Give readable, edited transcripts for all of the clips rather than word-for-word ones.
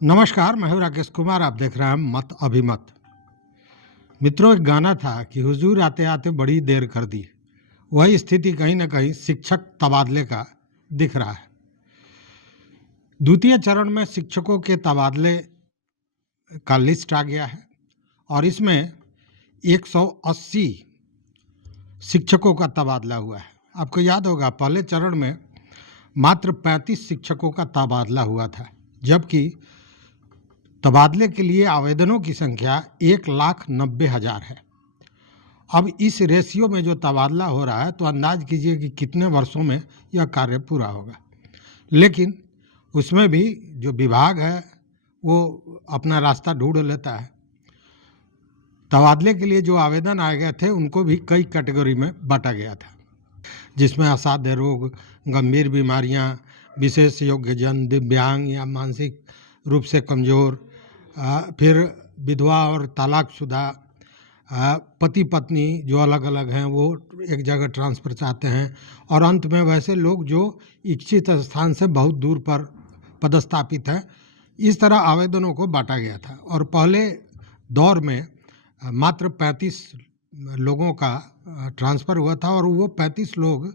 नमस्कार, मैं हूं राकेश कुमार। आप देख रहे हैं मत अभिमत। मित्रों, एक गाना था कि हुजूर आते आते बड़ी देर कर दी। वही स्थिति कहीं ना कहीं शिक्षक तबादले का दिख रहा है। द्वितीय चरण में शिक्षकों के तबादले का लिस्ट आ गया है और इसमें 180 शिक्षकों का तबादला हुआ है। आपको याद होगा, पहले चरण में मात्र 35 शिक्षकों का तबादला हुआ था, जबकि तबादले के लिए आवेदनों की संख्या 1,90,000 है। अब इस रेशियो में जो तबादला हो रहा है, तो अंदाज कीजिए कि कितने वर्षों में यह कार्य पूरा होगा। लेकिन उसमें भी जो विभाग है वो अपना रास्ता ढूंढ लेता है। तबादले के लिए जो आवेदन आए गए थे उनको भी कई कैटेगरी में बांटा गया था, जिसमें असाध्य रोग, गंभीर बीमारियां, विशेष योग्यजन, दिव्यांग या मानसिक रूप से कमज़ोर, फिर विधवा और तलाकशुदा, पति पत्नी जो अलग अलग हैं वो एक जगह ट्रांसफ़र चाहते हैं, और अंत में वैसे लोग जो इच्छित स्थान से बहुत दूर पर पदस्थापित हैं। इस तरह आवेदनों को बांटा गया था और पहले दौर में मात्र 35 लोगों का ट्रांसफ़र हुआ था, और वो 35 लोग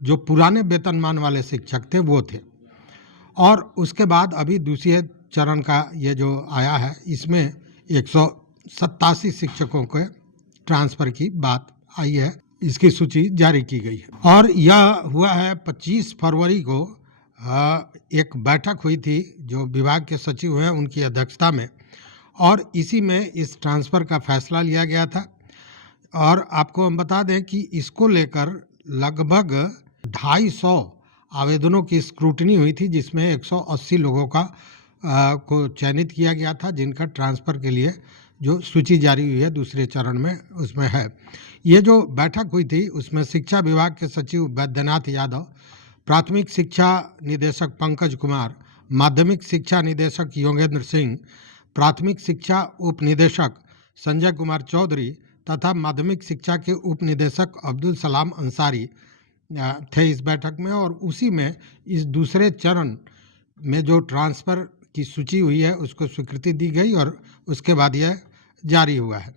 जो पुराने वेतनमान वाले शिक्षक थे वो थे। और उसके बाद अभी दूसरे चरण का ये जो आया है, इसमें 187 शिक्षकों के ट्रांसफ़र की बात आई है। इसकी सूची जारी की गई है और यह हुआ है 25 फरवरी को। एक बैठक हुई थी जो विभाग के सचिव हैं उनकी अध्यक्षता में, और इसी में इस ट्रांसफ़र का फैसला लिया गया था। और आपको हम बता दें कि इसको लेकर लगभग 250 आवेदनों की स्क्रूटनी हुई थी, जिसमें 180 लोगों को चयनित किया गया था, जिनका ट्रांसफ़र के लिए जो सूची जारी हुई है दूसरे चरण में उसमें है। ये जो बैठक हुई थी उसमें शिक्षा विभाग के सचिव वैद्यनाथ यादव, प्राथमिक शिक्षा निदेशक पंकज कुमार, माध्यमिक शिक्षा निदेशक योगेंद्र सिंह, प्राथमिक शिक्षा उप निदेशक संजय कुमार चौधरी तथा माध्यमिक शिक्षा के उप निदेशक अब्दुल सलाम अंसारी थे इस बैठक में। और उसी में इस दूसरे चरण में जो ट्रांसफ़र की सूची हुई है उसको स्वीकृति दी गई और उसके बाद यह जारी हुआ है।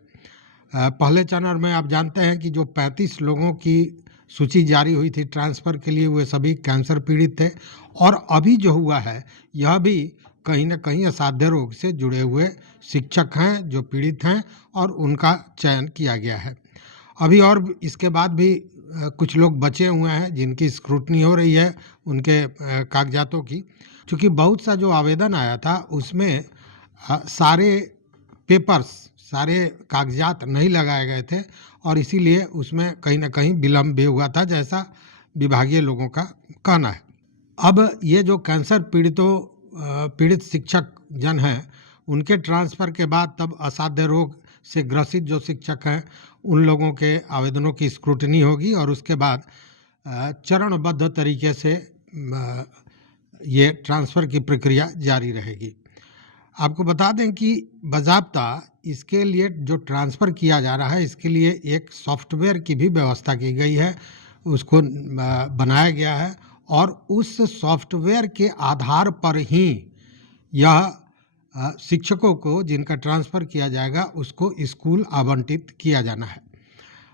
पहले चरण में आप जानते हैं कि जो 35 लोगों की सूची जारी हुई थी ट्रांसफ़र के लिए, वे सभी कैंसर पीड़ित थे, और अभी जो हुआ है यह भी कहीं ना कहीं असाध्य रोग से जुड़े हुए शिक्षक हैं जो पीड़ित हैं, और उनका चयन किया गया है। अभी और इसके बाद भी कुछ लोग बचे हुए हैं जिनकी स्क्रूटनी हो रही है उनके कागजातों की। चूँकि बहुत सा जो आवेदन आया था उसमें सारे पेपर्स, सारे कागजात नहीं लगाए गए थे, और इसीलिए उसमें कहीं ना कहीं विलम्ब भी हुआ था, जैसा विभागीय लोगों का कहना है। अब ये जो कैंसर पीड़ित शिक्षक जन हैं उनके ट्रांसफ़र के बाद तब असाध्य रोग से ग्रसित जो शिक्षक हैं उन लोगों के आवेदनों की स्क्रूटनी होगी, और उसके बाद चरणबद्ध तरीके से ये ट्रांसफ़र की प्रक्रिया जारी रहेगी। आपको बता दें कि बाज़ाब्ता इसके लिए जो ट्रांसफ़र किया जा रहा है इसके लिए एक सॉफ्टवेयर की भी व्यवस्था की गई है, उसको बनाया गया है, और उस सॉफ्टवेयर के आधार पर ही यह शिक्षकों को जिनका ट्रांसफ़र किया जाएगा उसको स्कूल आवंटित किया जाना है।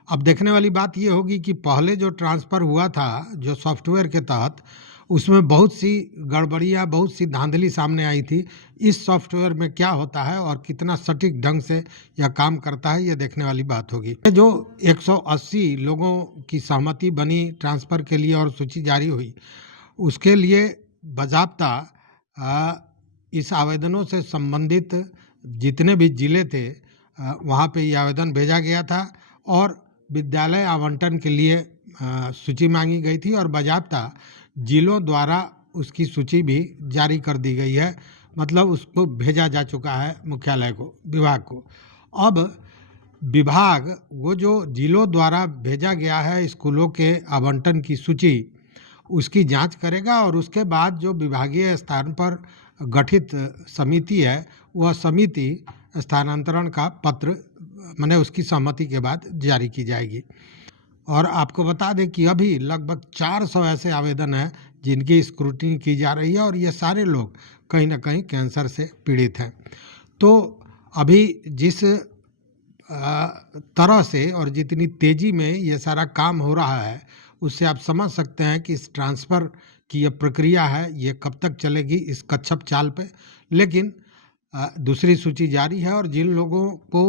अब देखने वाली बात ये होगी कि पहले जो ट्रांसफ़र हुआ था जो सॉफ्टवेयर के तहत, उसमें बहुत सी गड़बड़ियाँ, बहुत सी धांधली सामने आई थी। इस सॉफ्टवेयर में क्या होता है और कितना सटीक ढंग से यह काम करता है, ये देखने वाली बात होगी। जो 180 लोगों की सहमति बनी ट्रांसफ़र के लिए और सूची जारी हुई, उसके लिए बाज़ाब्ता इस आवेदनों से संबंधित जितने भी ज़िले थे वहाँ पे ये आवेदन भेजा गया था, और विद्यालय आवंटन के लिए सूची मांगी गई थी, और बाज़ाब्ता जिलों द्वारा उसकी सूची भी जारी कर दी गई है। मतलब उसको भेजा जा चुका है मुख्यालय को, विभाग को। अब विभाग वो जो जिलों द्वारा भेजा गया है स्कूलों के आवंटन की सूची, उसकी जांच करेगा, और उसके बाद जो विभागीय स्थान पर गठित समिति है वह समिति स्थानांतरण का पत्र माने उसकी सहमति के बाद जारी की जाएगी। और आपको बता दें कि अभी लगभग 400 ऐसे आवेदन हैं जिनकी स्क्रूटनी की जा रही है, और ये सारे लोग कहीं ना कहीं कैंसर से पीड़ित हैं। तो अभी जिस तरह से और जितनी तेज़ी में ये सारा काम हो रहा है, उससे आप समझ सकते हैं कि इस ट्रांसफ़र की ये प्रक्रिया है, ये कब तक चलेगी इस कच्छप चाल पे। लेकिन दूसरी सूची जारी है और जिन लोगों को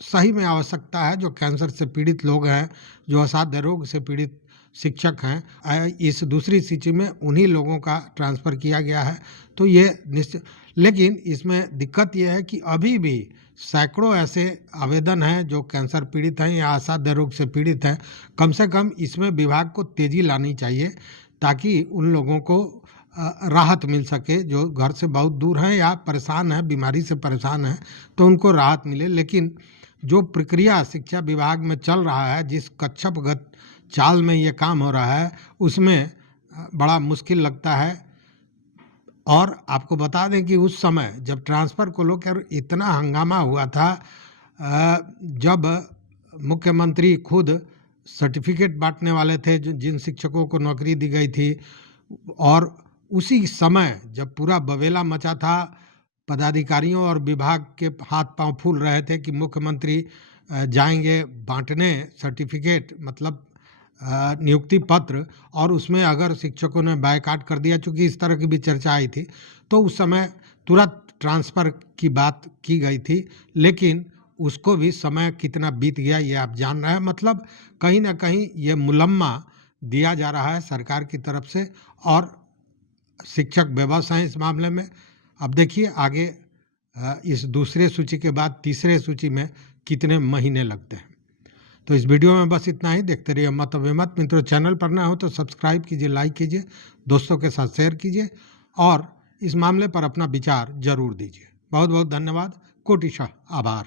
सही में आवश्यकता है, जो कैंसर से पीड़ित लोग हैं, जो असाध्य रोग से पीड़ित शिक्षक हैं, इस दूसरी सूची में उन्हीं लोगों का ट्रांसफ़र किया गया है। तो ये निश्चित, लेकिन इसमें दिक्कत ये है कि अभी भी सैकड़ों ऐसे आवेदन हैं जो कैंसर पीड़ित हैं या असाध्य रोग से पीड़ित हैं। कम से कम इसमें विभाग को तेज़ी लानी चाहिए ताकि उन लोगों को राहत मिल सके जो घर से बहुत दूर हैं या परेशान हैं, बीमारी से परेशान हैं, तो उनको राहत मिले। लेकिन जो प्रक्रिया शिक्षा विभाग में चल रहा है, जिस कच्छपगत चाल में ये काम हो रहा है, उसमें बड़ा मुश्किल लगता है। और आपको बता दें कि उस समय जब ट्रांसफ़र को लेकर इतना हंगामा हुआ था, जब मुख्यमंत्री खुद सर्टिफिकेट बांटने वाले थे जो जिन शिक्षकों को नौकरी दी गई थी, और उसी समय जब पूरा बवेला मचा था, पदाधिकारियों और विभाग के हाथ पांव फूल रहे थे कि मुख्यमंत्री जाएंगे बांटने सर्टिफिकेट, मतलब नियुक्ति पत्र, और उसमें अगर शिक्षकों ने बायकॉट कर दिया, चूँकि इस तरह की भी चर्चा आई थी, तो उस समय तुरंत ट्रांसफ़र की बात की गई थी। लेकिन उसको भी समय कितना बीत गया ये आप जान रहे हैं। मतलब कहीं ना कहीं ये मुलम्मा दिया जा रहा है सरकार की तरफ से, और शिक्षक बेबस हैं इस मामले में। अब देखिए आगे इस दूसरे सूची के बाद तीसरे सूची में कितने महीने लगते हैं। तो इस वीडियो में बस इतना ही। देखते रहिए मत विमत। मित्रों, चैनल पर ना हो तो सब्सक्राइब कीजिए, लाइक कीजिए, दोस्तों के साथ शेयर कीजिए और इस मामले पर अपना विचार जरूर दीजिए। बहुत बहुत धन्यवाद। कोटिशः आभार।